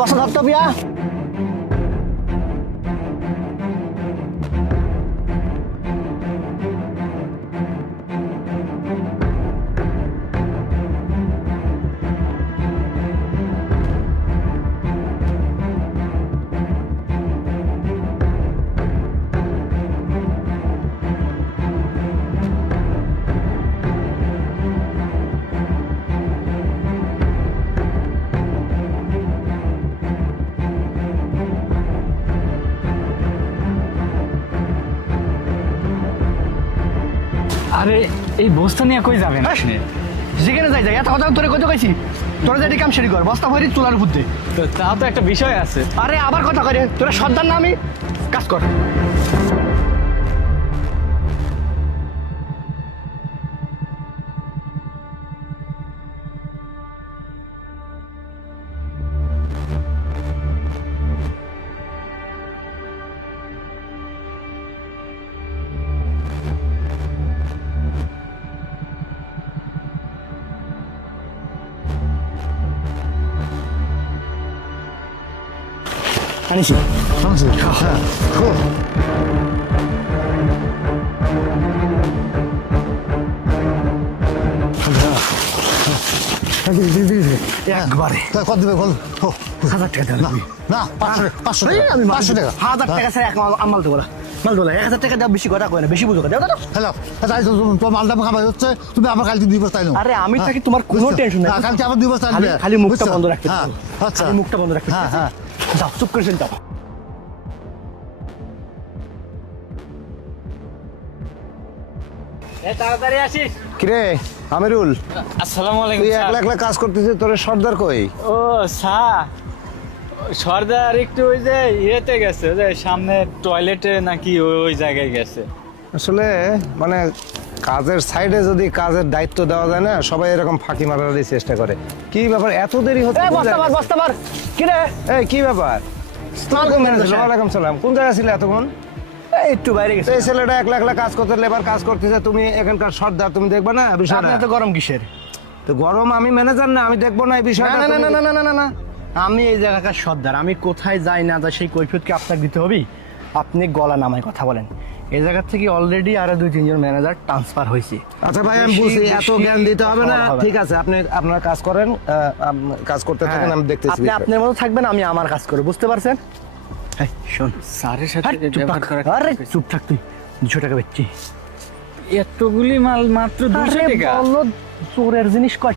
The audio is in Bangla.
বস্তা ধরতো বিয়া আরে এই বস্তা নিয়ে কই যাবেন আপনি? যেখানে যাই এত কথা তোরে কত কইছি তোরা যেটি কাম সেটি কর বস্তা ভরি চুলার উপর দে তো তাও তো একটা বিষয় আছে। আরে আবার কথা করে তোরা সর্দার না আমি কাজ কর আনিছি হ্যাঁ খুব একবারে কত দিবে বল 1000 টাকা দেন না 500 টাকা আমি 500 টাকা 1000 টাকা স্যার এক মাল দেবো না মাল দেবো 1000 টাকা দাও বেশি কথা কয় না বেশি বুঝো দাও দাও হ্যালো তাই তো তোমার মালটা খাবার হচ্ছে তুমি আমার কালকে 2 বস্তা আনো আরে আমি থাকি তোমার কোনো টেনশন নাই কালকে আবার 2 বস্তা আনবে খালি মুখটা বন্ধ রাখতে হ্যাঁ আচ্ছা খালি মুখটা বন্ধ রাখতে হ্যাঁ হ্যাঁ যাও চুপ করে শুন যাও তাড়াতাড়ি আসিস। কিরে আমিরুল আসসালামু আলাইকুম তুই স্যার। একলা একলা কাজ করতেছিস তোর সর্দার কই? ও স্যার, সর্দার একটু ওই যে ইয়েতে গেছে, ওই যে সামনে টয়লেটে নাকি ওই জায়গায় গেছে। আসলে মানে কাজের সাইডে যদি কাজের দায়িত্ব দেওয়া যায় না সবাই এরকম ফাঁকি মারার চেষ্টা করে। কি ব্যাপার এত দেরি হচ্ছে? এই বস্তা মার কি রে এই কি ব্যাপার? ওয়ালাইকুম সালাম। কোন জায়গায় ছিলে এতক্ষণ? এই একটু বাইরে গেছে এই ছেলেটা একলা একলা কাজ করতে লেবার কাজ করতেছে, তুমি এখানকার সর্দার, তুমি দেখবে না বিষয়টা? আপনি এত গরম কিসের তো গরম আমি ম্যানেজার না, আমি দেখবো না এই বিষয়টা? না না না না না না না আমি এই জায়গাকার সর্দার আমি কোথায় যাই না যাই সেই কৈফিয়তকে আপনাকে দিতে হবে আপনি গলা নামায় কথা বলেন এই জায়গা থেকে অলরেডি আরো 2-3 জন ম্যানেজার ট্রান্সফার হয়েছে আচ্ছা ভাই আমি বুঝি এত জ্ঞান দিতে হবে না, ঠিক আছে আপনি আপনার কাজ করেন, কাজ করতে থাকেন, আমি দেখতেছি। আপনি আপনার মতো থাকবেন আমি আমার কাজ করব বুঝতে পারছেন এই শোন স্যারের সাথে ব্যবহার করা আরে চুপ থাক তুই 200 টাকা বেচছি এতগুলি মাল মাত্র 200 টাকা? বললো চোরের জিনিস কয়